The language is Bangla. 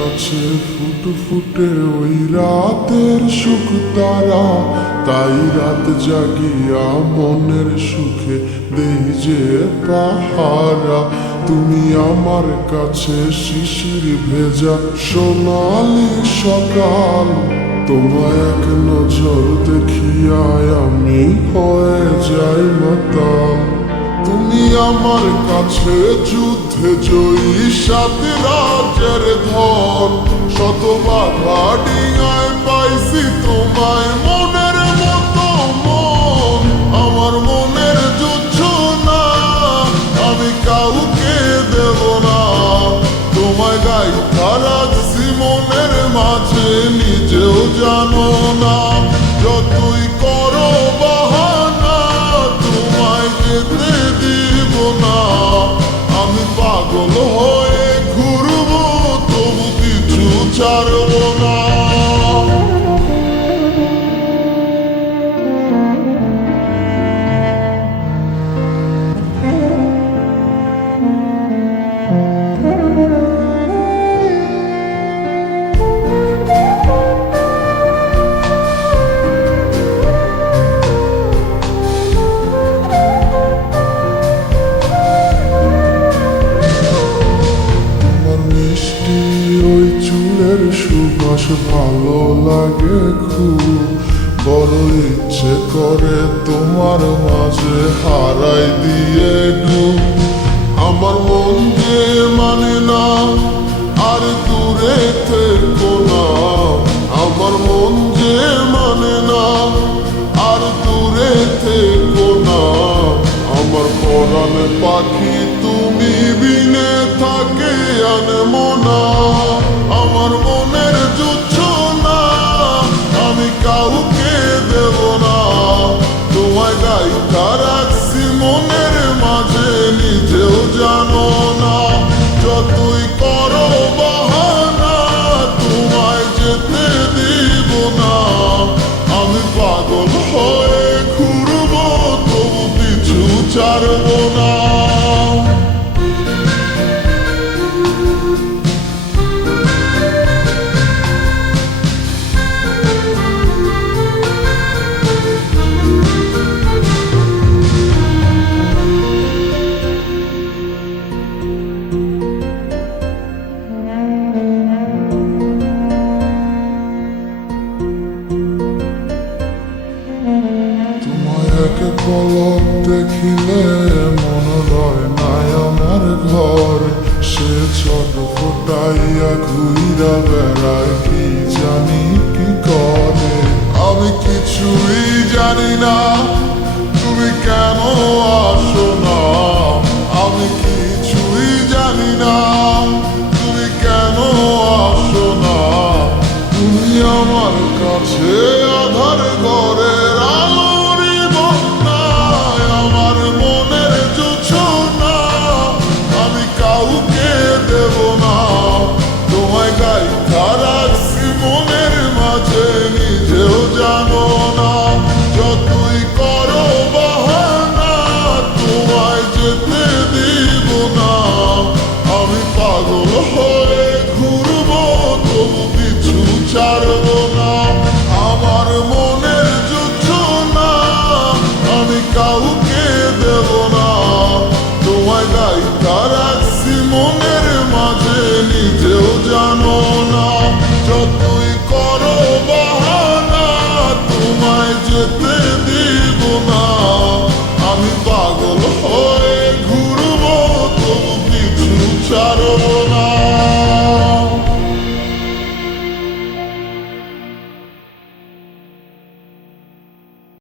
কাছে ফুটে ফুটে ওই রাতের সুখ তারা, তাই রাত জাগিয়া মনের সুখে দেই যে পাহারা। তুমি আমার কাছে শিশির ভেজা সোনালি সকাল, তোমায় এক নজর দেখিয়ায় আমি হয়ে যাই মাতাল। তুমি আমার কাছে যুদ্ধে জয়ী সাত রাজের ধন, শত বাধা ডিঙায় পাইছি তোমায় মনের মতো মন। আমার মনের যুদ্ধ না আমি কাউকে দেব না, তোমায় গাইথা রাখছি মনের মাঝে নিজেও জানো না। যতই করো বাহানা তোমায় যেতে দিব না, আমি পাগল হয়ে ঘুরবো তবু কিছু ছাড়বো না। সুবাস ভালো লাগে খুব, বড় ইচ্ছে করে তোমার মাঝে হারাই দিয়ে ডুব। আমার মন যে মানে না আর দূরে থেকো না, আমার মন যে মানে না আর দূরে থেকো না। আমার পরাণে পাখি তুমি বিনে থাকে আনমো না, আমার মনের যুদ্ধ না আমি কাউকে দেব না। তোমায় গাইথা রাখছি মনের মাঝে নিজেও জানো না। যতই করো বাহানা তোমায় যেতে দিব না, আমি পাগল হয়ে ঘুরবো তবু পিছু ছাড়বো না। পলক দেখিলে মন রয় নাই আমার ঘর, সে ছোট ফোটাইয়া ঘুইরা বেড়ায় কি জানি কি করে। আমি কিছুই জানি না তুমি কেন আসো না, আমি কিছুই জানি না তুমি কেন আসো না। তুমি আমার কাছে আধার ঘরের আলো, আমার মনের যুদ্ধ না আমি কাউকে দেব না। তোমায় গাইথা রাখছি মনের মাঝে নিজেও জানো না। যতই করো বাহানা তোমায় যেতে দিব না, আমি পাগল হয়ে ঘুরবো তবু পিছু ছাড়বো না।